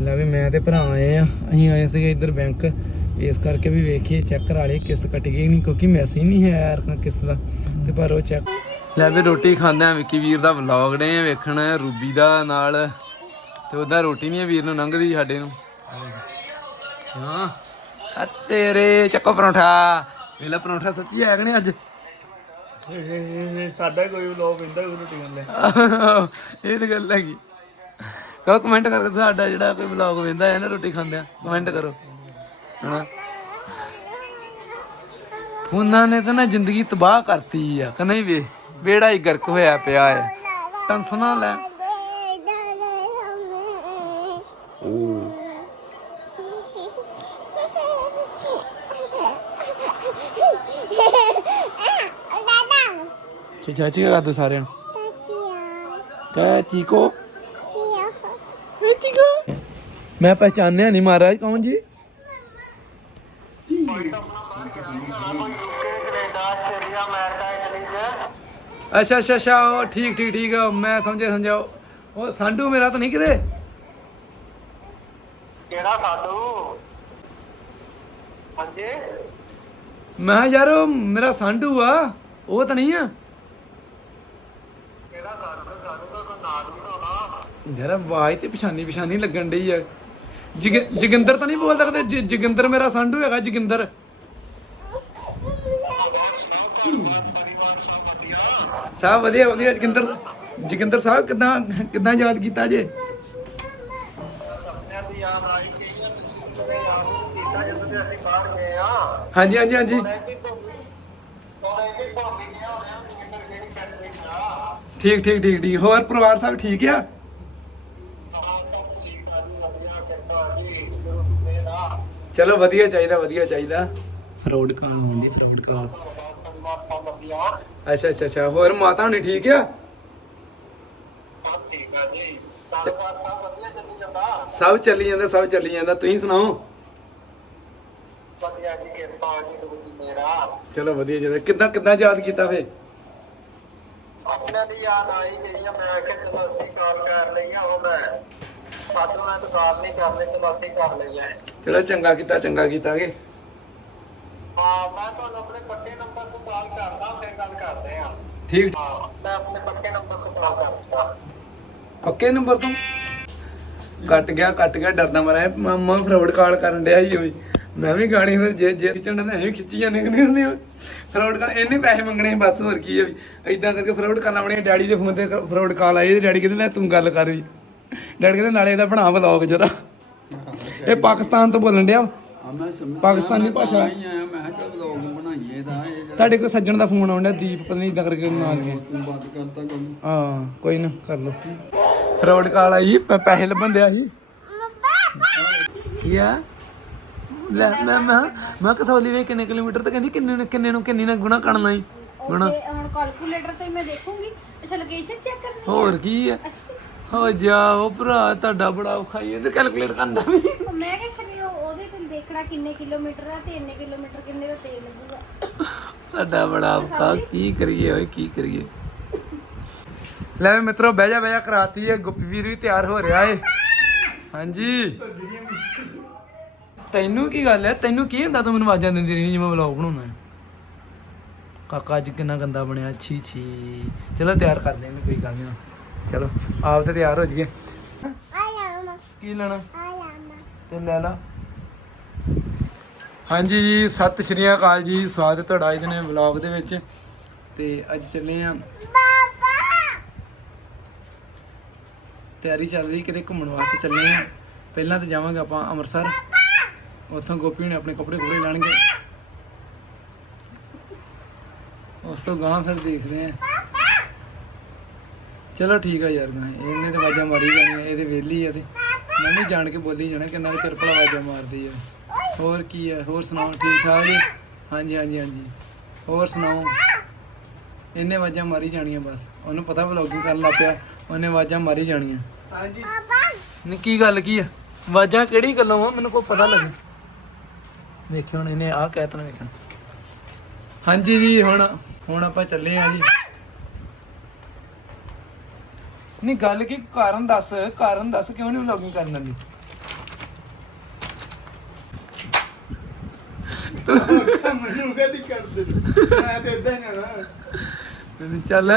ਲੈ ਵੀ ਮੈਂ ਤੇ ਭਰਾ ਆਏ ਆ ਅਸੀਂ ਆਏ ਸੀ ਇੱਧਰ ਬੈਂਕ ਇਸ ਕਰਕੇ ਵੀ ਵੇਖੀਏ ਚੈੱਕ ਕਰਾ ਲਈ ਕਿਸ਼ਤ ਕੱਟ ਗਈ ਨਹੀਂ ਕਿਉਂਕਿ ਮੈਸੇਜ ਨਹੀਂ ਹੈ ਯਾਰ ਕਿਸ਼ਤ ਦਾ ਤੇ ਪਰ ਉਹ ਚੈੱਕ ਲੈ ਵੀ ਰੋਟੀ ਖਾਂਦੇ ਆ ਵਿੱਕੀ ਵੀਰ ਦਾ ਵਲੌਗ ਆ ਵੇਖਣ ਰੂਬੀ ਦਾ ਨਾਲ ਤੇ ਉਹਦਾ ਰੋਟੀ ਨਹੀਂ ਆ ਵੀਰ ਨੂੰ ਲੰਘਦੀ ਸਾਡੇ ਨੂੰ। ਹਾਂ ਆ ਤੇਰੇ ਚੱਕੋ ਪਰੌਂਠਾ ਵੇਲਾ ਪਰੌਂਠਾ ਸੱਚੀ ਹੈ ਕਿ ਨਹੀਂ ਅੱਜ? ਸਾਡਾ ਕੋਈ ਵਲੋਗ ਇੰਦਾ ਰੋਟੀ ਖਾਂਦੇ। ਇਹ ਤਾਂ ਗੱਲ ਹੈਗੀ। ਕਹੋ ਕਮੈਂਟ ਕਰਕੇ ਸਾਡਾ ਜਿਹੜਾ ਕੋਈ ਵਲੌਗ ਵੇਂਦਾ ਹੈ ਨਾ ਰੋਟੀ ਖਾਂਦੇ ਆ ਕਮੈਂਟ ਕਰੋ। ਹਨਾ? ਉਹਨਾਂ ਨੇ ਤਾਂ ਨਾ ਜ਼ਿੰਦਗੀ ਤਬਾਹ ਕਰਤੀ ਆ ਕਿ ਨਹੀਂ ਵੇ ਬੇੜਾ ਹੀ ਗਰਕ ਹੋਇਆ ਪਿਆ ਹੈ। ਟੈਨਸ਼ਨ ਲੈ। ਚਾਚੀ ਕਾ ਦੋ ਸਾਰਿਆਂ ਨੂੰ। ਕਹ ਚੀਕੋ ਚੀਕੋ ਮੈਂ ਪਹਿਚਾਨਿਆ ਨਹੀਂ ਮਹਾਰਾਜ ਕੌਣ ਜੀ? ਅੱਛਾ ਅੱਛਾ ਅੱਛਾ ਉਹ ਠੀਕ ਠੀਕ ਠੀਕ ਮੈਂ ਸਮਝਿਆ ਸਮਝਾਓ ਉਹ ਸੰਡੂ ਮੇਰਾ ਤਾਂ ਨਹੀਂ ਕਿਤੇ? ਕਿਹੜਾ ਸਾਡੂ? ਹਾਂਜੀ? ਮੈਂ ਯਾਰ ਉਹ ਮੇਰਾ ਸੰਡੂ ਆ ਉਹ ਤਾਂ ਨਹੀਂ ਆ। ਕਿਹੜਾ ਸਾਡੂ? ਸਾਡੂ ਦਾ ਕੋਈ ਨਾਮ ਨਹੀਂ ਹੋਣਾ। ਯਾਰ ਆਵਾਜ਼ ਤੇ ਪਛਾਨੀ ਪਛਾਨੀ ਲੱਗਣ ਡਈ ਆ। ਜਗ- ਜੋਗਿੰਦਰ ਤਾਂ ਨਹੀਂ ਬੋਲ ਸਕਦੇ ਜ- ਜੋਗਿੰਦਰ ਮੇਰਾ ਸੰਡੂ ਹੈਗਾ ਜੋਗਿੰਦਰ। ਸਾਹਿਬ ਵਧੀਆ ਵਧੀਆ, ਜੋਗਿੰਦਰ। ਜੋਗਿੰਦਰ ਸਾਹਿਬ, ਕਿਦਾਂ ਕਿਦਾਂ ਯਾਦ ਕੀਤਾ ਜੇ? ਹਾਂਜੀ ਹਾਂਜੀ ਹਾਂਜੀ। ਠੀਕ ਠੀਕ ਠੀਕ ਠੀਕ। ਹੋਰ ਪਰਿਵਾਰ ਸਭ ਠੀਕ ਆ? ਚਲੋ ਵਧੀਆ ਚਾਹੀਦਾ ਵਧੀਆ ਚਾਹੀਦਾ। ਫਰੋਡ ਕਾਲ ਹੁੰਦੀ ਫਰੋਡ ਕਾਲ ਅੱਛਾ ਅੱਛਾ ਅੱਛਾ ਹੋਰ ਮਾਤਾ ਹੁਣੀ ਠੀਕ ਆ? ਸਭ ਠੀਕ ਆ ਜੀ। ਕਾਰੋਬਾਰ ਸਭ ਵਧੀਆ ਚੱਲੀ ਜਾਂਦਾ? ਸਭ ਚੱਲੀ ਜਾਂਦਾ ਸਭ ਚੱਲੀ ਜਾਂਦਾ। ਤੁਸੀਂ ਸੁਣਾਓ? ਵਧੀਆ ਜੀ ਕਿਰਪਾ ਜੀ ਗੁਰੂ ਜੀ ਮੇਰਾ। ਚਲੋ ਵਧੀਆ ਜੀ ਕਿੱਦਾਂ ਕਿੱਦਾਂ ਯਾਦ ਕੀਤਾ ਫੇ? ਆਪਣੇ ਦੀ ਯਾਦ ਆਈ ਗਈ ਆ ਮੈਂ ਕਿ ਚਲੋ ਅਸੀਂ ਕਾਲ ਕਰ ਲਈ ਆ ਉਹ ਮੈਂ ਕਾਲ ਨਹੀਂ ਕਰਨੀ ਚਲੋ ਅਸੀਂ ਕਰ ਲਈ ਆ। ਚਲੋ ਚੰਗਾ ਕੀਤਾ ਚੰਗਾ ਕੀਤਾ ਕਿ? ਹਾਂ ਮੈਂ ਤੁਹਾਨੂੰ ਆਪਣੇ ਪੱਕੇ ਨੰਬਰ ਤੋਂ ਕਾਲ ਕਰਦਾ ਫਿਰ ਗੱਲ ਕਰਦੇ ਆ। ਠੀਕ। ਹਾਂ ਮੈਂ ਆਪਣੇ ਪੱਕੇ ਨੰਬਰ ਤੋਂ ਕਾਲ ਕਰਦਾ ਪੱਕੇ ਨੰਬਰ ਤੋਂ? ਕੱਟ ਗਿਆ ਕੱਟ ਗਿਆ ਡਰਦਾ ਮਰਿਆ। ਮਾਮਾ ਫਰੋਡ ਕਾਲ ਕਰਨ ਡਿਆ ਉਹ ਵੀ। ਮੈਂ ਵੀ ਗਾਣੀ ਫਿਰ ਜੇ ਜੇ ਖਿੱਚਣ ਦਾ ਐਂ ਖਿੱਚੀ ਜਾਂਦੇ ਕਿ ਨਹੀਂ ਹੁੰਦੀ ਫਰੋਡ ਕਾਲ ਇੰਨੇ ਪੈਸੇ ਮੰਗਣੇ ਬਸ ਹੋਰ ਕੀ ਹੈ ਐਦਾਂ ਕਰਕੇ ਫਰੋਡ ਕਰਨਾ ਆਪਣੇ ਡੈਡੀ ਦੇ ਫੋਨ ਤੇ ਫਰੋਡ ਕਾਲ ਆਈ ਡੈਡੀ ਕਹਿੰਦੇ ਲੈ ਤੂੰ ਗੱਲ ਕਰ ਵੀ। ਡੈਡੀ ਕਹਿੰਦੇ ਨਾਲੇ ਇਹਦਾ ਬਣਾ ਵਲੌਗ ਜਰਾ। ਇਹ ਪਾਕਿਸਤਾਨ ਤੋਂ ਬੋਲਣ ਡਿਆ। ਪਾਕਿਸਤਾਨੀ ਭਾਸ਼ਾ। ਆਇਆ ਮੈਂ ਕਿਹਾ ਵਲੌਗ ਬਣਾਈਏ ਦਾ ਤੁਹਾਡੇ ਕੋਲ ਸੱਜਣ ਦਾ ਫੋਨ ਆਉਂਦਾ ਦੀਪ ਪਤਾ ਨਹੀਂ ਇਦਾਂ ਕਰਕੇ ਨਾਂ ਲਿਆ ਕਰਤਾ ਹਾਂ ਕੋਈ ਨਾ ਕਰ ਲੋ ਫਰੋਡ ਕਾਲ ਆਈ ਪੈਸੇ ਲੱਭਣ ਦਿਆ ਸੀ। ਕੀ ਆ? ਲੈ ਮੈਂ ਮੈਂ ਮੈਂ ਕਸੌਲੀ ਵੇ ਕਿੰਨੇ ਕਿਲੋਮੀਟਰ ਤੇ ਕਹਿੰਦੀ ਕਿੰਨੇ ਨੂੰ ਕਿੰਨੇ ਨੂੰ ਕਿੰਨੀ ਨਾਲ ਗੁਣਾ ਕਰਨਾ ਹੀ ਗੁਣਾ। ਹੁਣ ਕੈਲਕੂਲੇਟਰ ਤੇ ਮੈਂ ਦੇਖੂੰਗੀ। ਅੱਛਾ ਲੋਕੇਸ਼ਨ ਚੈੱਕ ਕਰਨੀ ਹੋਰ ਕੀ ਆ? ਹੋ ਜਾਓ ਭਰਾ ਤੁਹਾਡਾ ਬੜਾ ਔਖਾ ਹੀ ਹੈ ਤੇ ਕੈਲਕੁਲੇਟ ਕਰਨਾ ਵੀ। ਮੈਂ ਕਿਹਾ ਉਹ- ਉਹਦੇ ਤੇ ਦੇਖਣਾ ਕਿੰਨੇ ਕਿਲੋਮੀਟਰ ਆ ਤੇ ਇੰਨੇ ਕਿਲੋਮੀਟਰ ਕਿੰਨੇ ਦਾ ਤੇਲ ਲੱਗੂਗਾ। ਤੁਹਾਡਾ ਬੜਾ ਔਖਾ ਕੀ ਕਰੀਏ ਓਏ ਕੀ ਕਰੀਏ? ਲੈ ਮਿੱਤਰੋ ਬਹਿ ਜਾ ਬਹਿ ਜਾ ਕਰਾਤੀ ਹੈ ਗੁੱਪੀ ਵੀਰ ਵੀ ਤਿਆਰ ਹੋ ਰਿਹਾ ਏ। ਹਾਂਜੀ। ਤੈਨੂੰ ਕੀ ਗੱਲ ਹੈ? ਤੈਨੂੰ ਕੀ ਹੁੰਦਾ? ਤੂੰ ਮੈਨੂੰ ਆਵਾਜ਼ਾਂ ਦਿੰਦੀ ਰਹੀ ਜਿਵੇਂ ਵਲੌਗ ਬਣਾਉਣਾ ਹੈ ਕਾਕਾ ਅੱਜ ਕਿੰਨਾ ਗੰਦਾ ਬਣਿਆ ਛੀ ਛੀ। ਚਲੋ ਤਿਆਰ ਕਰ ਦੇ ਕੋਈ ਗੱਲ ਨਹੀਂ ਚਲੋ ਆਪ ਤੇ ਤਿਆਰ ਹੋ ਜਾਈਏ। ਕੀ ਲੈਣਾ? ਤੇ ਲੈ ਲਾ। ਹਾਂਜੀ ਜੀ ਸਤਿ ਸ਼੍ਰੀ ਅਕਾਲ ਜੀ। ਸਵਾਗਤ ਹੈ ਤੁਹਾਡਾ ਅੱਜ ਦੇ ਵਲੌਗ ਦੇ ਵਿੱਚ। ਤੇ ਅੱਜ ਚੱਲੇ ਆ। ਤਿਆਰੀ ਚੱਲ ਰਹੀ ਕਿਤੇ ਘੁੰਮਣ ਵਾਸਤੇ ਚੱਲੇ ਆ। ਪਹਿਲਾਂ ਤਾਂ ਜਾਵਾਂਗੇ ਆਪਾਂ ਅੰਮ੍ਰਿਤਸਰ। ਉੱਥੋਂ ਗੋਪੀ ਨੇ ਆਪਣੇ ਕੱਪੜੇ ਕੁਪੜੇ ਲੈਣਗੇ। ਉਸ ਤੋਂ ਗਾਂ ਫਿਰ ਦੇਖਦੇ ਆ। ਚਲੋ ਠੀਕ ਆ ਯਾਰ ਮੈਂ ਇਹਨੇ ਤੇ ਆਵਾਜ਼ਾਂ ਮਾਰੀ ਜਾਣੀਆਂ ਇਹਦੇ ਵਿਹਲੀ ਆ ਤੇ। ਮੈਂ ਵੀ ਜਾਣ ਕੇ ਬੋਲੀ ਜਾਣਾ ਕਿੰਨਾ ਕੁ ਚਿਰ ਭਲਾ ਆਵਾਜ਼ਾਂ ਮਾਰਦੀ ਆ। ਹੋਰ ਕੀ ਆ ਹੋਰ ਸੁਣਾਓ ਠੀਕ ਠਾਕ ਜੀ? ਹਾਂਜੀ ਹਾਂਜੀ ਹਾਂਜੀ। ਹੋਰ ਸੁਣਾਓ? ਇਹਨੇ ਆਵਾਜ਼ਾਂ ਮਾਰੀ ਜਾਣੀਆਂ ਬਸ। ਉਹਨੂੰ ਪਤਾ ਵਲੌਗਿੰਗ ਕਰਨ ਲੱਗ ਪਿਆ ਉਹਨੇ ਆਵਾਜ਼ਾਂ ਮਾਰੀ ਜਾਣੀਆਂ। ਹਾਂਜੀ। ਨਹੀਂ ਕੀ ਗੱਲ ਕੀ ਆ? ਆਵਾਜ਼ਾਂ ਕਿਹੜੀ ਗੱਲੋਂ ਆ? ਮੈਨੂੰ ਕੋਈ ਪਤਾ ਲੱਗੇ। ਵੇਖਿਓ ਹੁਣ ਇਹਨੇ ਆਹ ਕਹਿ ਤਾ ਨਾ ਵੇਖਣ। ਹਾਂਜੀ ਜੀ ਹੁਣ ਹੁਣ ਆਪਾਂ ਚੱਲੇ ਆਂ ਜੀ। ਨਹੀਂ ਗੱਲ ਕੀ ਕਾਰਨ ਦੱਸ ਕਾਰਨ ਦੱਸ ਕਿਉਂ ਨਹੀਂ ਵਲੌਗਿੰਗ ਕਰਨ ਦਿੰਦੀ? ਚੱਲ।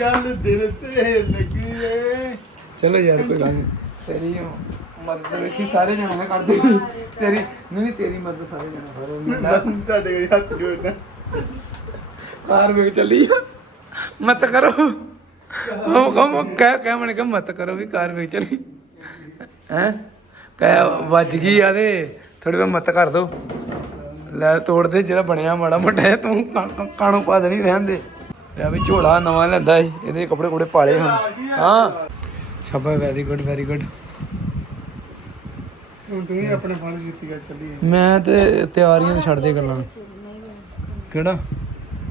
ਗੱਲ ਦਿਲ ਤੇ ਲੱਗੀ ਏ। ਚਲੋ ਯਾਰ ਕੋਈ ਗੱਲ ਨਹੀਂ। ਤੇਰੀ ਹੋ ਮਦਦ ਵੇਖੀ ਸਾਰੇ ਜਣੇ ਕਰਦੇ ਤੇਰੀ ਨਹੀਂ ਨਹੀਂ ਤੇਰੀ ਮਦਦ ਸਾਰੇ ਜਣੇ ਕਰੋ ਤੁਹਾਡੇ ਹੱਥ ਜੋੜਦਾ ਕਾਰ ਵੇਖ ਚੱਲੀ ਆ। ਮਤ ਕਰੋ। ਉਹ ਕਮ ਕਹਿ ਕਹਿ ਮਨ ਕਿ ਮਤ ਕਰੋ ਵੀ ਕਾਰ ਵੇਖ ਚੱਲੀ। ਹੈ? ਕਹਿ ਵੱਜ ਗਈ ਆ ਤੇ ਥੋੜੀ ਬਹੁਤ ਮਤ ਕਰ ਦੋ। ਲੈ ਤੋੜ ਦੇ ਜਿਹੜਾ ਬਣਿਆ ਮਾੜਾ ਮੋਟਾ ਤੂੰ ਕਾਣੋ ਪਾ ਦੇਣੀ ਰਹਿਣ ਦੇ। ਲੈ ਵੀ ਝੋਲਾ ਨਵਾਂ ਲੈਂਦਾ ਸੀ ਇਹਦੇ ਕੱਪੜੇ ਕੁੜੇ ਪਾਲੇ ਹੁਣ। ਹਾਂ। ਸ਼ਾਬਾ ਵੈਰੀ ਗੁੱਡ ਵੈਰੀ ਗੁੱਡ ਹੁਣ ਤੂੰ ਹੀ ਆਪਣੇ ਫਲ ਜਿੱਤੀ ਗਾ ਚੱਲੀ ਮੈਂ ਤੇ ਤਿਆਰੀਆਂ ਤੇ ਛੱਡ ਦੇ ਗੱਲਾਂ ਕਿਹੜਾ?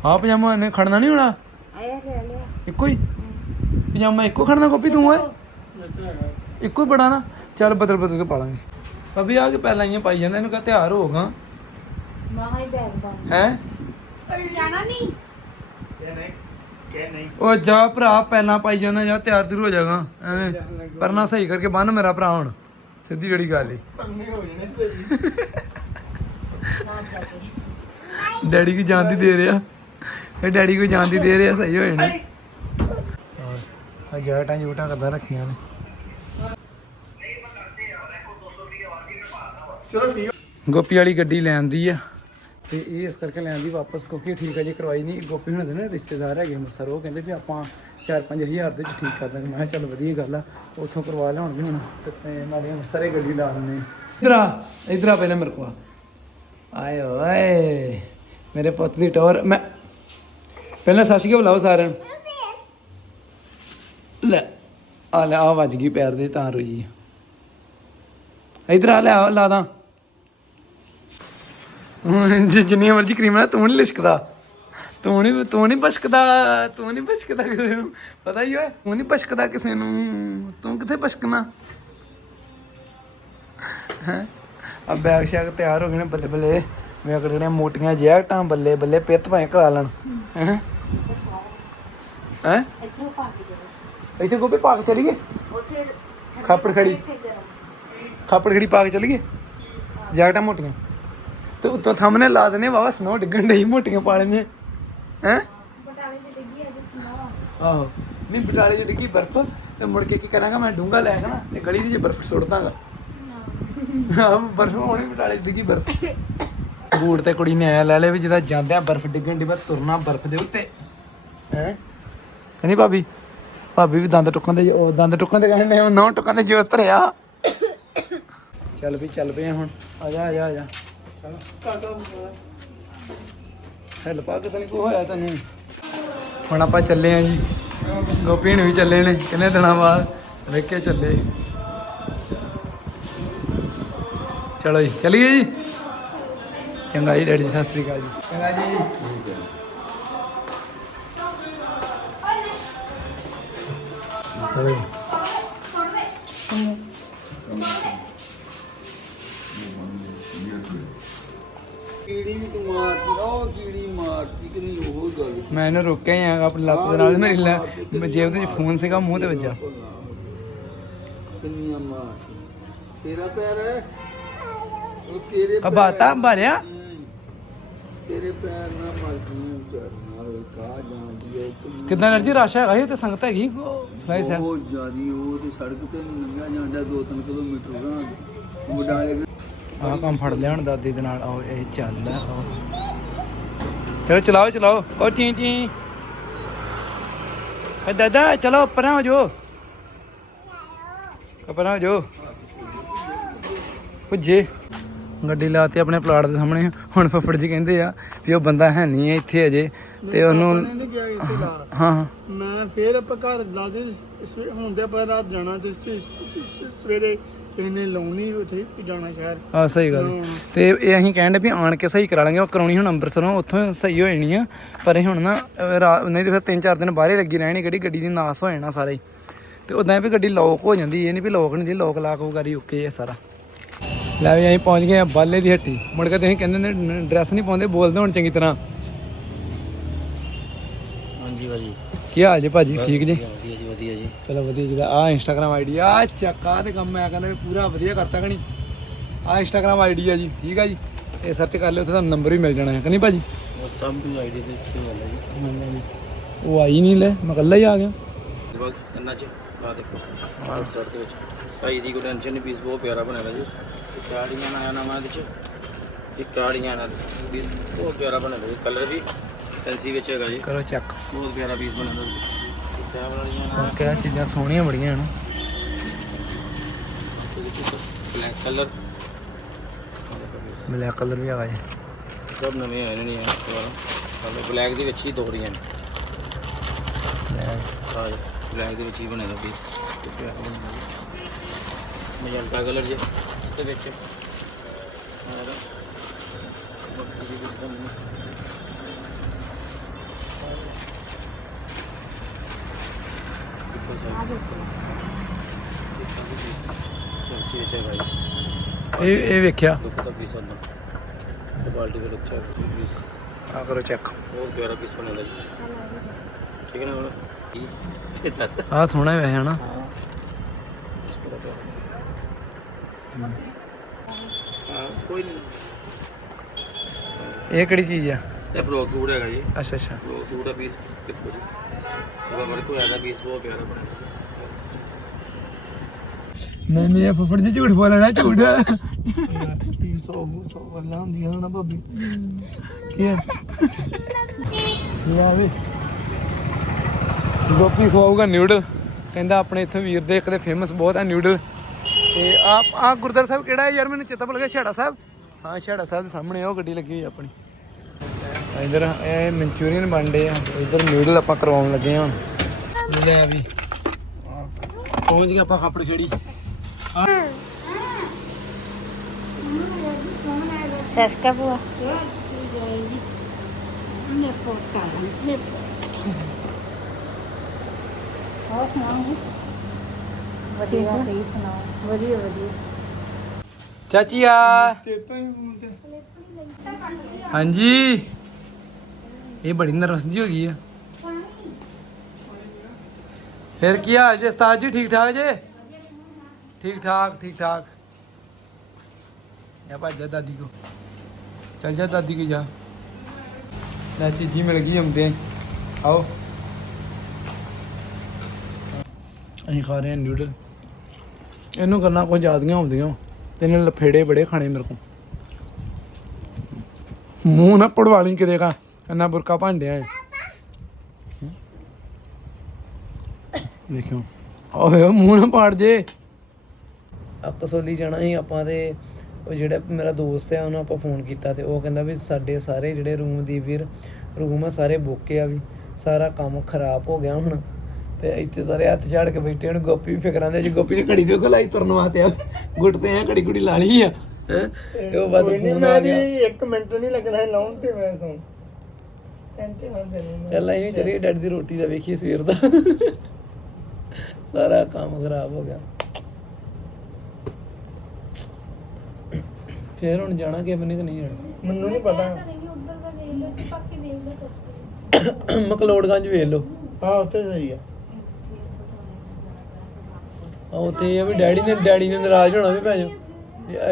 ਆ ਪਜਾਮਾ ਇਹਨੇ ਖੜਨਾ ਨਹੀਂ ਹੋਣਾ? ਆਇਆ ਲੈ ਲਿਆ। ਇੱਕੋ ਹੀ? ਪਜਾਮਾ ਇੱਕੋ ਖੜਨਾ ਕਾਪੀ ਤੂੰ ਓਏ? ਇੱਕੋ ਹੀ ਬੜਾ ਨਾ। ਚੱਲ ਬਦਲ ਬਦਲ ਕੇ ਪਾ ਲਾਂਗੇ। ਅਭੀ ਆ ਕੇ ਪਹਿਲਾਂ ਹੀ ਪਾਈ ਜਾਂਦਾ ਇਹਨੂੰ ਕਹ ਤਿਆਰ ਹੋਗਾ ਮਾਂ ਹੀ ਬੈਗ ਪਾ ਹੈ? ਜਾਣਾ ਨਹੀਂ। ਉਹ ਜਾ ਭਰਾ ਪਹਿਲਾਂ ਪਾਈ ਜਾਂਦਾ ਜਾਂ ਤਿਆਰ ਜ਼ਰੂਰ ਹੋ ਜਾਗਾ ਐਵੇਂ ਪਰ ਨਾ ਸਹੀ ਕਰਕੇ ਬੰਨ ਮੇਰਾ ਭਰਾ ਹੁਣ। ਸਿੱਧੀ ਜਿਹੜੀ ਗੱਲ ਪੰਨੇ ਹੋ ਜਾਣੇ ਡੈਡੀ ਕੀ ਜਾਨ ਦੀ ਦੇ ਰਿਹਾ। ਇਹ ਡੈਡੀ ਕੋ ਜਾਨ ਦੀ ਦੇ ਰਿਹਾ ਸਹੀ ਹੋ ਜਾਣਾ। ਆ ਜੈਟਾਂ ਜੂਟਾਂ ਕਰਦਾ ਰੱਖੀਆਂ ਨੇ। ਚਲੋ ਠੀਕ ਆ। ਗੋਪੀ ਵਾਲੀ ਗੱਡੀ ਲੈਂਦੀ ਆ। ਤੇ ਇਹ ਇਸ ਕਰਕੇ ਲੈਂਦੀ ਵਾਪਸ ਕਿਉਂਕਿ ਠੀਕ ਆ, ਜੀ ਕਰਵਾਈ ਨਹੀਂ, ਗੋਪੀ ਹੁਣ ਦੇ ਨਾ ਰਿਸ਼ਤੇਦਾਰ ਹੈਗੇ ਅੰਮ੍ਰਿਤਸਰ, ਉਹ ਕਹਿੰਦੇ ਵੀ ਆਪਾਂ 4-5000 ਦੇ ਵਿੱਚ ਠੀਕ ਕਰ ਦਾਂਗੇ। ਮੈਂ ਕਿਹਾ ਚੱਲ ਵਧੀਆ ਗੱਲ ਆ, ਉੱਥੋਂ ਕਰਵਾ ਲਿਆਉਣ ਵੀ ਹੁਣ, ਤੇ ਨਾਲੇ ਅੰਮ੍ਰਿਤਸਰ ਹੀ ਗੱਡੀ ਲਾ ਦਿੰਦੇ ਇਧਰ ਆ ਇਧਰ ਆ ਪਹਿਲਾਂ ਮੇਰੇ ਕੋਲ ਆਏ ਓਏ, ਮੇਰੇ ਪੁੱਤ ਦੀ ਟੌਰ, ਮੈਂ ਪਹਿਲਾਂ ਸੱਸ ਕੇ ਬੁਲਾਓ ਸਾਰਿਆਂ ਨੂੰ। ਲੈ, ਆ ਲੈ, ਆ ਵੱਜ ਗਈ ਪੈਰ ਦੇ ਤਾਂ ਰੋਈ। ਇਧਰ ਆ, ਲੈ ਲਾ ਦਾਂ। ਜਿ- ਜਿੰਨੀ ਮਰਜ਼ੀ ਕਰੀਮ ਲਾ ਤੂੰ ਨਹੀਂ ਲਿਸ਼ਕਦਾ। ਤੂੰ ਨਹੀਂ ਤੂੰ ਨਹੀਂ ਬਸ਼ਕਦਾ ਤੂੰ ਨਹੀਂ ਬਸ਼ਕਦਾ ਕਿਸੇ ਨੂੰ। ਪਤਾ ਹੀ ਓਏ ਤੂੰ ਨਹੀਂ ਬਸ਼ਕਦਾ ਕਿਸੇ ਨੂੰ। ਤੂੰ ਕਿੱਥੇ ਬਸ਼ਕਣਾ? ਹੈ? ਆ ਬੈਗ ਸ਼ੈਗ ਤਿਆਰ ਹੋ ਗਏ ਨੇ ਬੱਲੇ ਬੱਲੇ। ਮੈਂ ਕਿਹੜੀਆਂ ਮੋਟੀਆਂ ਜੈਕਟਾਂ ਬੱਲੇ ਬੱਲੇ ਪਿੱਤ ਭਾਵੇਂ ਕਰਾ ਲੈਣ। ਹੈ? ਹੈ? ਇੱਥੋਂ ਪਾ ਕੇ ਜਾਓ ਇੱਥੇ ਗੋਪੀ ਪਾ ਕੇ ਚਲੀਏ? ਉੱਥੇ ਖਾਪੜ ਖੜੀ। ਇੱਥੇ ਗਰਮ। ਖਾਪੜ ਖੜੀ ਪਾ ਕੇ ਚਲੀਏ? ਜੈਕਟਾਂ ਮੋਟੀਆਂ? ਤੇ ਉੱਤੋਂ ਥੰਮਨੇ ਲਾ ਦਨੇ ਵਾਵਾ ਸਨੋ ਡਿੱਗਣ ਡਈ ਮੋਟੀਆਂ ਪਾ ਲੈਣੇ ਹੈ? ਬਟਾਲੇ ਚ ਡਿੱਗੀ ਅੱਜ ਸੁਣਾਓ ਆਹੋ। ਨਹੀਂ ਬਟਾਲੇ ਚ ਡਿੱਗੀ ਬਰਫ਼ ਤੇ ਮੁੜ ਕੇ ਕੀ ਕਰਾਂਗਾ ਮੈਂ ਡੂੰਗਾ ਲੈ ਕੇ ਨਾ ਤੇ ਗਲੀ ਦੀ ਜੇ ਬਰਫ਼ ਸੁੱਟ ਦਾਂਗਾ। ਆਹ ਬਰਫ਼ ਹੋਣੀ ਬਟਾਲੇ ਚ ਡਿੱਗੀ ਬਰਫ਼। ਬੂਟ ਤੇ ਕੁੜੀ ਨੇ ਆਇਆ ਲੈ ਲੈ ਵੀ ਜਿਹਦਾ ਜਾਂਦਿਆਂ ਬਰਫ਼ ਡਿੱਗਣ ਦੀ ਬਾਅਦ ਤੁਰਨਾ ਬਰਫ਼ ਦੇ ਉੱਤੇ। ਹੈ? ਕਹਿੰਦੀ ਭਾਬੀ? ਭਾਬੀ ਵੀ ਦੰਦ ਟੁੱਕਣ ਦੇ ਉਹ ਦੰਦ ਟੁੱਕਣ ਦੇ ਕਹਿੰਦੇ ਉਹ ਨੌ ਟੁੱਕਣ ਦੇ ਜੋ ਧਰਿਆ ਚੱਲ ਵੀ ਚੱਲ ਪਏ ਹੁਣ। ਆ ਜਾ ਆ ਜਾ ਆ ਜਾ। ਹੈਲ ਪਾ ਕੇ ਕੋ ਹੋਇਆ ਤੈਨੂੰ? ਹੁਣ ਆਪਾਂ ਚੱਲੇ ਆ ਜੀ। ਗੋਪੀ ਨੂੰ ਵੀ ਚੱਲੇ ਨੇ, ਕਿੰਨੇ ਦਿਨਾਂ ਬਾਅਦ ਵੇਖ ਚੱਲੇ। ਚਲੋ ਜੀ, ਚਲੀਏ ਜੀ। ਚੰਗਾ ਜੀ, ਡੈਡੀ ਸਤਿ ਸ੍ਰੀ ਅਕਾਲ ਜੀ। ਚੰਗਾ ਜੀ। ਚਲੋ ਤੂੰ ਮਾਰਦੀ ਉਹ ਕੀੜੀ ਮਾਰਦੀ ਕਿ ਨਹੀਂ ਉਹ ਗੱਲ ਮੈਂ ਇਹਨੂੰ ਰੋਕਿਆ ਹੀ ਆ ਆਪਣੀ ਲੱਤ ਦੇ ਨਾਲ ਮੇਰੀ ਲੈ ਜੇਬ ਦੇ ਵਿੱਚ ਫੋਨ ਸੀਗਾ ਮੂੰਹ ਤੇ ਵੱਜਾ ਕਿੰਨੀਆਂ ਮਾਰਦੀ। ਤੇਰਾ ਪੈਰ ਹੈ? ਉਹ ਤੇਰੇ ਪੈਰ- ਕਬਾਤਾ ਭਰਿਆ ਤੇਰੇ ਪੈਰ ਨਾ ਮਾਰਦੀ ਵਿਚਾਰ ਨਾਲ ਕਾ ਜਾਂਦੀ ਹੈ ਕਿੰਨੀ ਕਿਦਾਂ ਲੜਦੀ ਰਸ਼ ਹੈਗਾ ਸੀ ਤੇ ਸੰਗਤ ਹੈਗੀ। ਫਲਾਈ ਸਾਹਿਬ ਬਹੁਤ ਜ਼ਿਆਦੀ ਉਹ ਤੇ ਸੜਕ ਤੇ ਜਾਂਦਾ 2-3 ਕਿਲੋਮੀਟਰ ਰਾਂ ਮੁੰਡਾਲੇ ਆਹ ਕੰਮ ਫੜ ਲਿਆ ਹੁਣ ਦਾਦੀ ਦੇ ਨਾਲ ਆਓ ਇਹ ਚੱਲ ਆਓ। ਚਲੋ ਚਲਾਓ ਚਲਾਓ। ਓ ਟੀ ਟੀ ਏ ਦਾਦਾ ਚਲੋ ਪਰਾਂ ਹੋ ਜੋ ਪਰਾਂ ਹੋ ਜੋ ਪੁੱਜੇ। ਗੱਡੀ ਲਾਤੀ ਆਪਣੇ ਪਲਾਟ ਦੇ ਸਾਹਮਣੇ। ਹੁਣ ਫੱਫੜ ਜੀ ਕਹਿੰਦੇ ਆ ਵੀ ਉਹ ਬੰਦਾ ਹੈ ਨਹੀਂ ਹੈ ਇੱਥੇ ਅਜੇ ਤੇ ਉਹਨੂੰ ਹਾਂ ਮੈਂ ਫੇਰ ਆਪਾਂ ਘਰ ਲਾ ਦੇ ਹੁਣ ਤੇ ਆਪਾਂ ਰਾਤ ਜਾਣਾ ਤੇ ਸਵੇਰੇ ਕਿਸੇ ਨੇ ਲਾਉਣੀ ਉੱਥੇ ਵੀ ਜਾਣਾ ਸ਼ਹਿਰ। ਆ ਸਹੀ ਗੱਲ। ਹਾਂ। ਤੇ ਇਹ ਅਸੀਂ ਕਹਿੰਦੇ ਵੀ ਆਣ ਕੇ ਸਹੀ ਕਰਾ ਲਾਂਗੇ ਉਹ ਕਰਾਉਣੀ ਹੁਣ ਅੰਮ੍ਰਿਤਸਰੋਂ ਉੱਥੋਂ ਸਹੀ ਹੋ ਜਾਣੀ ਆ। ਪਰ ਇਹ ਹੁਣ ਨਾ ਅਹ ਰਾ- ਨਹੀਂ ਤੇ ਫਿਰ ਤਿੰਨ ਚਾਰ ਦਿਨ ਬਾਹਰੇ ਲੱਗੀ ਰਹਿਣੀ ਗੱਡੀ ਗੱਡੀ ਦੀ ਨਾਸ ਹੋ ਜਾਣਾ ਸਾਰੇ। ਹੀ। ਤੇ ਉਦਾਂ ਵੀ ਗੱਡੀ ਲੋਕ ਹੋ ਜਾਂਦੀ ਇਹ ਨਹੀਂ ਵੀ ਲੋਕ ਨਹੀਂ ਜੀ ਲੋਕ ਲਾਕ ਵਗਾਰੀ ਓਕੇ ਹੈ ਸਾਰਾ। ਲੈ ਵੀ ਅਸੀਂ ਪਹੁੰਚ ਗਏ ਆ ਬਾਲੇ ਦੀ ਹੱਟੀ। ਮੁੜ ਕੇ ਤੁਸੀਂ ਕਹਿੰਦੇ ਨੇ ਡਰੈਸ ਨਹੀਂ ਪਾਉਂਦੇ ਬੋਲਦੇ ਹੁਣ ਚੰਗੀ ਤਰ੍ਹਾਂ। ਹਾਂਜੀ ਭਾਜੀ। ਕੀ ਹਾਲ ਜੀ ਭਾਜੀ? ਠੀਕ ਜੀ? ਵਧੀਆ ਜੀ ਵਧੀਆ ਜੀ। ਚਲੋ ਵਧੀਆ ਜਿਹੜਾ ਆ। ਇੰਸਟਾਗ੍ਰam ਆਈਡੀ ਆ ਚੱਕਾ ਤੇ ਕੰਮ ਮੈਂ ਕਹਿੰਦਾ ਵੀ ਪੂਰਾ ਵਧੀਆ ਕਰਤਾ ਕਣੀ ਆ ਇੰਸਟਾਗ੍ਰam ਆਈਡੀ ਆ ਜੀ ਠੀਕ ਆ ਜੀ? ਇਹ ਸਰਚ ਕਰ ਲਿਓ ਉੱਥੇ ਤੁਹਾਨੂੰ ਨੰਬਰ ਵੀ ਮਿਲ ਜਾਣਾ ਹੈ ਕਿ ਨਹੀਂ ਭਾਜੀ? ਸਭ ਕੁਝ ਆਈਡੀ ਦੇ ਉੱਤੇ ਗੱਲ ਹੈ ਜੀ। ਉਹ ਆਈ ਨਹੀਂ ਲੈ ਮੈਂ ਇਕੱਲਾ ਹੀ ਆ ਗਿਆ। ਬਸ ਇੰਨਾ ਚ ਆ ਦੇਖੋ ਮਾਲ ਸਰ ਦੇ ਵਿੱਚ। ਸਾਈ ਦੀ ਕੋਈ ਟੈਨਸ਼ਨ ਨਹੀਂ ਪੀਸ ਬਹੁਤ ਪਿਆਰਾ ਬਣਿਆ ਜੀ। ਤੇ ਕਾੜੀਆਂ ਨਾਲ ਆਇਆ ਨਵਾਂ ਇਹਦੇ ਚ। ਇਹ ਕਾੜੀਆਂ ਨਾਲ ਪੀਸ ਬਹੁਤ ਪਿਆਰਾ ਬਣਿਆ ਜੀ ਕਲਰ ਵੀ। ਫੈਂਸੀ ਵਿੱਚ ਹੈਗਾ ਜੀ। ਕਰੋ ਚੈੱਕ ਬਹੁਤ ਪਿਆਰਾ ਪੀਸ ਬਣਿਆ ਜੀ ਚਾਹ ਵਾਲੀਆਂ ਕਿਹੜਾ ਚੀਜ਼ਾਂ ਸੋਹਣੀਆਂ ਬੜੀਆਂ ਹਨ? ਬਲੈਕ ਕਲਰ ਬਲੈਕ ਕਲਰ ਵੀ ਆ ਗਿਆ ਸਭ ਨਵੇਂ ਆਏ ਨੇ ਵਾਰ। ਸਾਨੂੰ ਬਲੈਕ ਦੇ ਵਿੱਚ ਹੀ ਦੋ ਰਹੀਆਂ ਨੇ। ਬਲੈਕ ਦੇ ਵਿੱਚ ਹੀ ਬਣੇਗਾ ਪੀਸ ਮਜੰਟਾ ਕਲਰ ਜੇ। ਤੇ ਵਿੱਚ ਔਰ ਬਾਕੀ ਜੀ ਵੀ ਤੁਹਾਨੂੰ ਦੇਖੋ ਫੈਂਸੀ ਵਿੱਚ ਹੈਗਾ ਇਹ ਇਹ ਵੇਖਿਆ। ਲੁੱਕ ਦਾ ਪੀਸ ਆਉਂਦਾ ਤੇ ਬਾਲਟੀ ਦੇ ਅੱਛਾ ਪੀਸ ਆ ਕਰੋ ਚੈੱਕ ਬਹੁਤ ਪਿਆਰਾ ਪੀਸ ਬਣਿਆ ਜੀ ਠੀਕ ਹੈ ਨਾ ਹੁਣ? ਇਹ ਦੱਸ। ਆ ਸੋਹਣਾ ਵੈਸੇ ਹਨਾ? ਕੋਈ ਨਹੀਂ। ਇਹ ਕਿਹੜੀ ਚੀਜ਼ ਆ? ਇਹ ਫਰੋਕ ਸੂਟ ਹੈਗਾ ਜੀ। ਅੱਛਾ ਅੱਛਾ। ਫਰੋਕ ਸੂਟ ਦਾ ਪੀਸ ਕਿੱਥੋਂ ਜੀ। ਉਹ ਮੇਰੇ ਕੋਲ ਆਇਆ ਪੀਸ ਬਹੁਤ ਪਿਆਰਾ ਬਣਿਆ। ਨਹੀਂ ਨਹੀਂ, ਇਹ ਫੁੱਫੜ ਜੀ ਝੂਠ ਬੋਲਣਾ ਝੂਠ। ਕੀ ਸੌ ਗੱਲਾਂ ਹੁੰਦੀਆਂ ਨਾ ਭਾਬੀ ਕੀ ਹੈ ਯਾ ਵੀ ਗੋਪੀ ਖਵਾਊਗਾ ਨਿਊਡਲ ਕਹਿੰਦਾ ਆਪਣੇ ਇੱਥੇ ਵੀਰ ਦੇ ਇੱਕ ਦੇ ਫੇਮਸ ਬਹੁਤ ਹੈ ਨਿਊਡਲ ਤੇ ਆ ਆ ਗੁਰਦੁਆਰਾ ਸਾਹਿਬ ਕਿਹੜਾ ਹੈ ਯਾਰ? ਮੈਨੂੰ ਚੇਤਾ ਭੁੱਲ ਗਿਆ ਛਾੜਾ ਸਾਹਿਬ। ਹਾਂ ਛਾੜਾ ਸਾਹਿਬ ਦੇ ਸਾਹਮਣੇ ਉਹ ਗੱਡੀ ਲੱਗੀ ਹੋਈ ਆਪਣੀ। ਇਧਰ ਇਹ ਮਨਚੂਰੀਅਨ ਬਣਦੇ ਆ। ਇਧਰ ਨਿਊਡਲ ਆਪਾਂ ਕਰਵਾਉਣ ਲੱਗੇ ਹਾਂ ਹੁਣ। ਲੈ ਵੀ। ਪਹੁੰਚ ਗਏ ਆਪਾਂ ਖਾਪੜ ਖੇੜੀ। ਸਸਕਾ ਬੁਆ ਹੋਰ ਸੁਣਾਓ ਵਧੀਆ ਤੁਸੀਂ ਸੁਣਾਓ ਵਧੀਆ ਵਧੀਆ ਚਾਚੀ ਆ ਹਾਂਜੀ ਇਹ ਬੜੀ ਨਰਵਸ ਜੀ ਹੋ ਗਈ ਆ ਫਿਰ ਕੀ ਹਾਲ ਜੇ ਉਸਤਾਦ ਜੀ ਠੀਕ ਠਾਕ ਜੇ ਠੀਕ ਠਾਕ ਠੀਕ ਠਾਕ ਜਾ ਭੱਜ ਜਾ ਦਾਦੀ ਕੋ। ਚੱਲ ਜਾ ਦਾਦੀ ਕੋ ਜਾ। ਲੈ ਚੀਜੀ ਮਿਲ ਗਈ ਹੁੰਦੇ। ਆਂ। ਆਓ। ਅਸੀਂ ਖਾ ਰਹੇ ਹਾਂ ਨਿਊਡਲ ਇਹਨੂੰ ਕਰਨਾ ਕੋਈ ਜ਼ਿਆਦੀਆਂ ਹੁੰਦੀਆਂ। ਤੇ ਇਹਨੇ ਲਫੇੜੇ ਬੜੇ ਖਾਣੇ ਮੇਰੇ ਕੋਲ। ਮੂੰਹ ਨਾ ਪੜਵਾ ਲਈ ਕਿਤੇ ਕਾ। ਇੰਨਾ ਬੁਰਕਾ ਭਾਂਡਿਆ ਹੈ। ਦੇਖਿਓ। ਓਏ ਮੂੰਹ ਨਾ ਪਾੜ ਜੇ। ਕਸੋਲੀ ਜਾਣਾ ਸੀ ਆਪਾਂ ਤੇ ਉਹ ਜਿਹੜਾ ਮੇਰਾ ਦੋਸਤ ਆ ਉਹਨੂੰ ਆਪਾਂ ਫੋਨ ਕੀਤਾ ਤੇ ਉਹ ਕਹਿੰਦਾ ਵੀ ਸਾਡੇ ਸਾਰੇ ਜਿਹੜੇ ਰੂਮ ਦੀ ਵੀਰ ਰੂਮ ਆ ਸਾਰੇ ਬੁੱਕੇ ਆ ਵੀ ਸਾਰਾ ਕੰਮ ਖਰਾਬ ਹੋ ਗਿਆ ਹੁਣ। ਤੇ ਇੱਥੇ ਸਾਰੇ ਹੱਥ ਝਾੜ ਕੇ ਬੈਠੇ ਹੁਣ ਗੋਪੀ ਫਿਕਰਾਂ ਦੇ ਜੀ ਗੋਪੀ ਨੇ ਘੜੀ ਦੇ ਕੋਲ ਆਈ ਤੁਰਨ ਵਾਸਤੇ ਆ ਗੁੱਟ ਤੇ ਆ ਘੜੀ ਘੜੀ ਲਾ ਲਈ ਆ ਹੈਂ? ਤੇ ਉਹ ਬਸ ਫੋਨ ਆ ਵੀ ਗਿਆ ਇੱਕ ਮਿੰਟ ਨਹੀਂ ਲੱਗਣਾ ਲਾਉਣ ਤੇ ਮੈਂ ਸੌਂ। ਚੱਲ ਅਸੀਂ ਵੀ ਚੱਲੀਏ ਡੈਡੀ ਦੀ ਰੋਟੀ ਦਾ ਵੇਖੀਏ ਸਵੇਰ ਦਾ। ਸਾਰਾ ਕੰਮ ਖਰਾਬ ਹੋ ਗਿਆ। ਫੇਰ ਹੁਣ ਜਾਣਾ ਕਿ ਬੰਨੇ ਕਿ ਨਹੀਂ ਜਾਣਾ? ਮੈਨੂੰ ਨਹੀਂ ਪਤਾ। ਉਧਰ ਦਾ ਦੇਖ ਲਓ ਤੇ ਪੱਕੇ ਦੇਖ ਲਓ ਮਕਲੋੜਗੰਜ ਵੇਖ ਲਓ। ਹਾਂ ਉੱਥੇ ਸਹੀ ਆ। ਆ ਉੱਥੇ ਇਹ ਆ ਵੀ ਡੈਡੀ ਨੇ ਡੈਡੀ ਨੇ ਨਾਰਾਜ਼ ਹੋਣਾ ਵੀ ਭਾਜੋ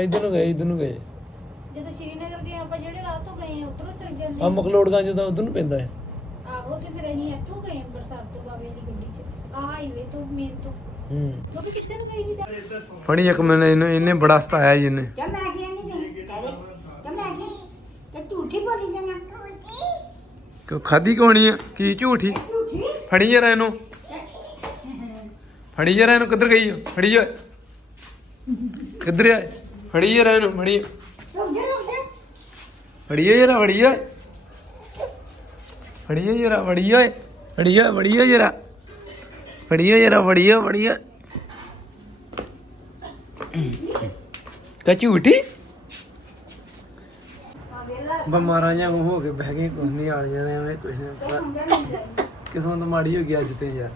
ਇਧਰ ਨੂੰ ਗਏ ਇਧਰ ਨੂੰ ਗਏ। ਜਦੋਂ ਸ਼੍ਰੀਨਗਰ ਦੇ ਆਪਾਂ ਜਿਹੜੇ ਰਾਹ ਤੋਂ ਗਏ ਆ ਉਧਰੋਂ ਚੱਲ ਜਾਂਦੇ ਆ ਮਕਲੋੜਗੰਜ ਦਾ ਉਧਰ ਨੂੰ ਪੈਂਦਾ ਹੈ। ਆਹੋ ਤੇ ਫਿਰ ਅਸੀਂ ਇੱਥੋਂ ਗਏ ਅੰਮ੍ਰਿਤਸਰ ਤੋਂ ਬਾਬੇ ਦੀ ਗੱਡੀ 'ਚ ਆਹ ਹਾਈਵੇ ਤੋਂ ਮੇਨ ਤੋਂ। ਹੂੰ। ਉਹ ਵੀ ਕਿੱਧਰ ਨੂੰ ਗਈ ਨਹੀਂ ਫੜੀ ਇੱਕ ਮੈਨੇ ਇਹਨੂੰ ਇਹਨੇ ਬੜਾ ਸਤਾਇਆ ਜੀ ਇਹਨੇ। ਕਿਆ ਮੈਂ ਕੀ ਨਹੀਂ ਗਈ ਕਹਦੇ ਕਿਆ ਮੈਂ ਕੀ ਤੇ ਝੂਠੀ ਬੋਲੀ ਜਾਣਾ ਕਿ ਖਾਦੀ ਕੋਣੀ ਆ? ਕੀ ਝੂਠੀ? ਫੜੀ ਜਰਾ ਇਹਨੂੰ ਫੜੀ ਜਰਾ ਇਹਨੂੰ ਕਿੱਧਰ ਗਈ ਆ? ਫੜੀ ਜਾ। ਕਿੱਧਰ ਆ? ਫੜੀ ਜਰਾ ਇਹਨੂੰ ਫੜੀ ਫੜੀ ਜਰਾ ਫੜੀ ਓਏ ਫੜੀ ਜਰਾ ਫੜੀ ਓਏ ਫੜੀ ਓਏ ਫੜੀ ਓਏ ਜਰਾ। ਫੜੀ ਓਏ ਜਰਾ ਫੜੀ ਓਏ ਫੜੀ ਓਏ ਕਾ? ਝੂਠੀ? ਬਿਮਾਰਾਂ ਜਾਂ ਹੋ ਕੇ ਬਹਿ ਗਏ ਕੁਛ ਨਹੀਂ ਆਲ ਜਾਣੇ ਐਵੇਂ ਕੁਛ ਨਹੀਂ ਕਿਸਮਤ ਮਾੜੀ ਹੋ ਗਈ ਅੱਜ ਤੇ ਯਾਰ।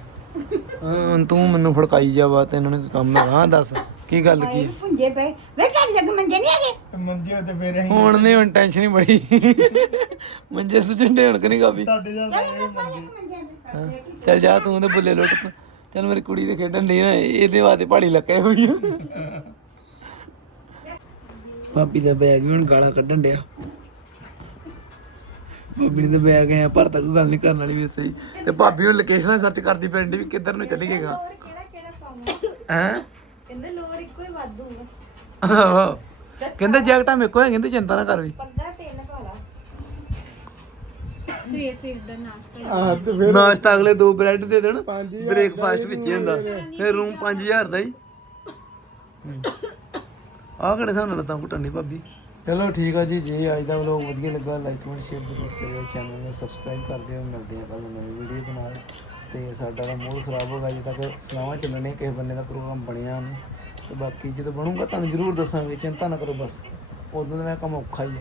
ਹਾਂ ਤੂੰ ਮੈਨੂੰ ਫੜਕਾਈ ਜਾ ਵਾ ਤੇ ਇਹਨਾਂ ਨੇ ਕੰਮ ਹਾਂ ਦੱਸ ਕੀ ਗੱਲ ਕੀ ਹੈ? ਪੁੰਜੇ ਪਏ। ਵੇ ਤੁਹਾਡੇ ਜੱਗ ਮੰਜੇ ਨਹੀਂ ਹੈਗੇ? ਤੇ ਮੰਜੇ ਤੇ ਫੇਰ ਅਸੀਂ ਹੁਣ ਨਹੀਂ ਹੁਣ ਟੈਨਸ਼ਨ ਹੀ ਬੜੀ। ਮੰਜੇ ਸੁਝੰਡੇ ਹੁਣ ਕਿ ਨਹੀਂ ਕਾਫੀ ਸਾਡੇ ਜਾਂ ਮੰਜੇ। ਹਾਂ। ਚੱਲ ਜਾ ਤੂੰ ਉਹਦੇ ਬੁੱਲੇ ਲੁੱਟ। ਚੱਲ ਮੇਰੀ ਕੁੜੀ ਤੇ ਖੇਡਣ ਦੀ ਨਾ ਇਹਦੇ ਵਾਸਤੇ ਪਹਾੜੀ ਲੱਗੇ ਹੋਈ ਆ। ਭਾਬੀ ਦਾ ਬੈਗ ਹੁਣ ਗਾਲਾਂ ਕੱਢਣ ਡਿਆ। ਭਾਬੀ ਨੇ ਬੈਗ ਐ ਪਰ ਤਾਂ ਕੋਈ ਗੱਲ ਨਹੀਂ ਕਰਨ ਵਾਲੀ ਵੀ ਸਹੀ ਤੇ ਭਾਬੀ ਹੁਣ ਲੋਕੇਸ਼ਨ ਸਰਚ ਕਰਦੀ ਪੈਂਦੀ ਵੀ ਕਿੱਧਰ ਨੂੰ ਚੱਲੀ ਗਏਗਾ ਕਿਹੜਾ ਕਿਹੜਾ ਹੈ? ਕਹਿੰਦੇ ਲੋਰ ਇੱਕੋ ਹੀ ਵਾਧੂਗਾ ਆਹੋ। ਕਹਿੰਦੇ ਜੈਕਟਾਂ ਮੇਰੇ ਕੋਲ ਹੈ ਕਹਿੰਦੇ ਚਿੰਤਾ ਨਾ ਕਰ ਵੀ। ਪੱਗਾਂ ਤਿੰਨ ਪਾਲਾ ਸਵੇਰ ਸਵੇਰ ਦਾ ਨਾਸ਼ਤਾ ਆ ਤੇ ਫਿਰ ਨਾਸ਼ਤਾ ਅਗਲੇ ਦੋ ਬ੍ਰੈਡ ਦੇ ਦੇਣ ਪੰਜ ਹਜ਼ਾਰ ਬ੍ਰੇਕਫਾਸਟ ਵਿੱਚ ਹੀ ਹੁੰਦਾ। ਫਿਰ ਰੂਮ 5000 ਦਾ ਹੀ। ਆਹ ਕਿਹੜੇ ਨਾਲ ਲੱਤਾਂ ਘੁੱਟਣ ਦੀ ਭਾਬੀ? ਚਲੋ ਠੀਕ ਆ ਜੀ, ਜੇ ਅੱਜ ਦਾ ਵਲੋਗ ਵਧੀਆ ਲੱਗਾ ਲਾਈਕ ਕਮੈਂਟ ਸ਼ੇਅਰ ਜ਼ਰੂਰ ਕਰਿਓ ਚੈਨਲ ਨੂੰ ਸਬਸਕ੍ਰਾਈਬ ਕਰ ਦਿਓ, ਮਿਲਦੇ ਹਾਂ ਕੱਲ ਨਵੀਂ ਵੀਡੀਓ ਦੇ ਨਾਲ। ਤੇ ਸਾਡਾ ਤਾਂ ਮੂਡ ਖਰਾਬ ਹੋ ਗਿਆ, ਅਜੇ ਤੱਕ ਸਲਾਹਾਂ ਚੱਲਣੇ ਕਿਸੇ ਬੰਨੇ ਦਾ ਪ੍ਰੋਗਰਾਮ ਬਣਿਆ ਨਹੀਂ। ਤੇ ਬਾਕੀ ਜਦੋਂ ਬਣੂਗਾ, ਤੁਹਾਨੂੰ ਜ਼ਰੂਰ ਦੱਸਾਂਗੇ, ਚਿੰਤਾ ਨਾ ਕਰੋ ਬਸ। ਉਦੋਂ ਦਾ ਮੈਂ ਕੰਮ ਔਖਾ ਹੀ